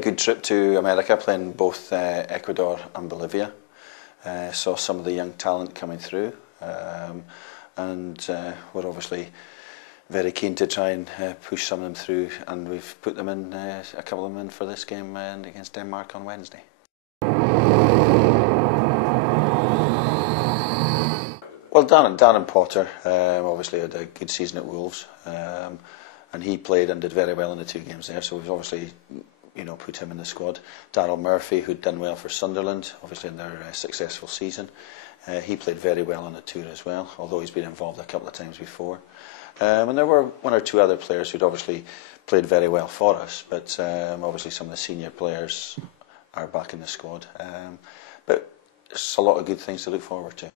good trip to America, playing both Ecuador and Bolivia. Saw some of the young talent coming through, and we're obviously very keen to try and push some of them through, and we've put them in, a couple of them in for this game against Denmark on Wednesday. Well, Darren Potter obviously had a good season at Wolves, and he played and did very well in the 2 games there, so we've obviously put him in the squad. Daryl Murphy, who'd done well for Sunderland, obviously in their successful season, he played very well on the tour as well, although he's been involved a couple of times before. And there were 1 or 2 other players who'd obviously played very well for us, but obviously some of the senior players are back in the squad. But it's a lot of good things to look forward to.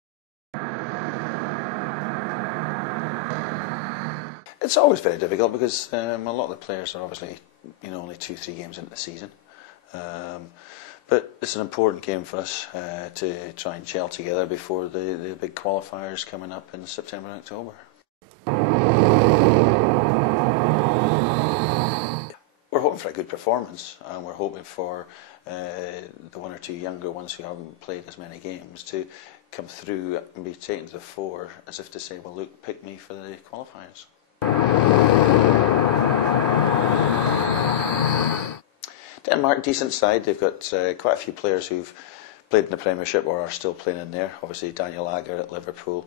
It's always very difficult because a lot of the players are obviously only 2-3 games into the season. But it's an important game for us to try and gel together before the big qualifiers coming up in September and October. We're hoping for a good performance, and we're hoping for the 1 or 2 younger ones who haven't played as many games to come through and be taken to the fore, as if to say, well look, pick me for the qualifiers. Denmark, decent side. They've got quite a few players who've played in the Premiership or are still playing in there. Obviously Daniel Agger at Liverpool.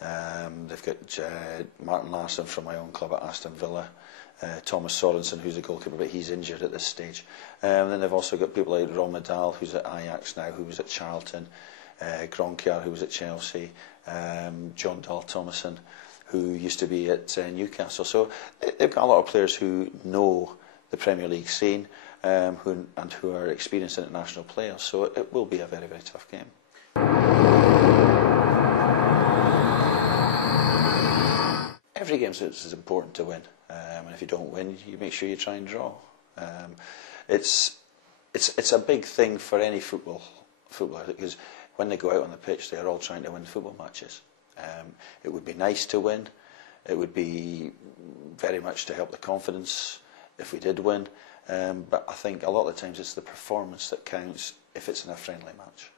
They've got Martin Larsson from my own club at Aston Villa. Thomas Sorensen, who's a goalkeeper, but he's injured at this stage. And then they've also got people like Ron Medal, who's at Ajax now, who was at Charlton. Gronkjaer, who was at Chelsea. John Dahl Thomason, who used to be at Newcastle. So they've got a lot of players who know the Premier League scene, who are experienced international players. So it will be a very, very tough game. Every game is important to win, and if you don't win, you make sure you try and draw. It's a big thing for any footballer, because when they go out on the pitch, they are all trying to win football matches. It would be nice to win. It would be very much to help the confidence if we did win. But I think a lot of the times it's the performance that counts if it's in a friendly match.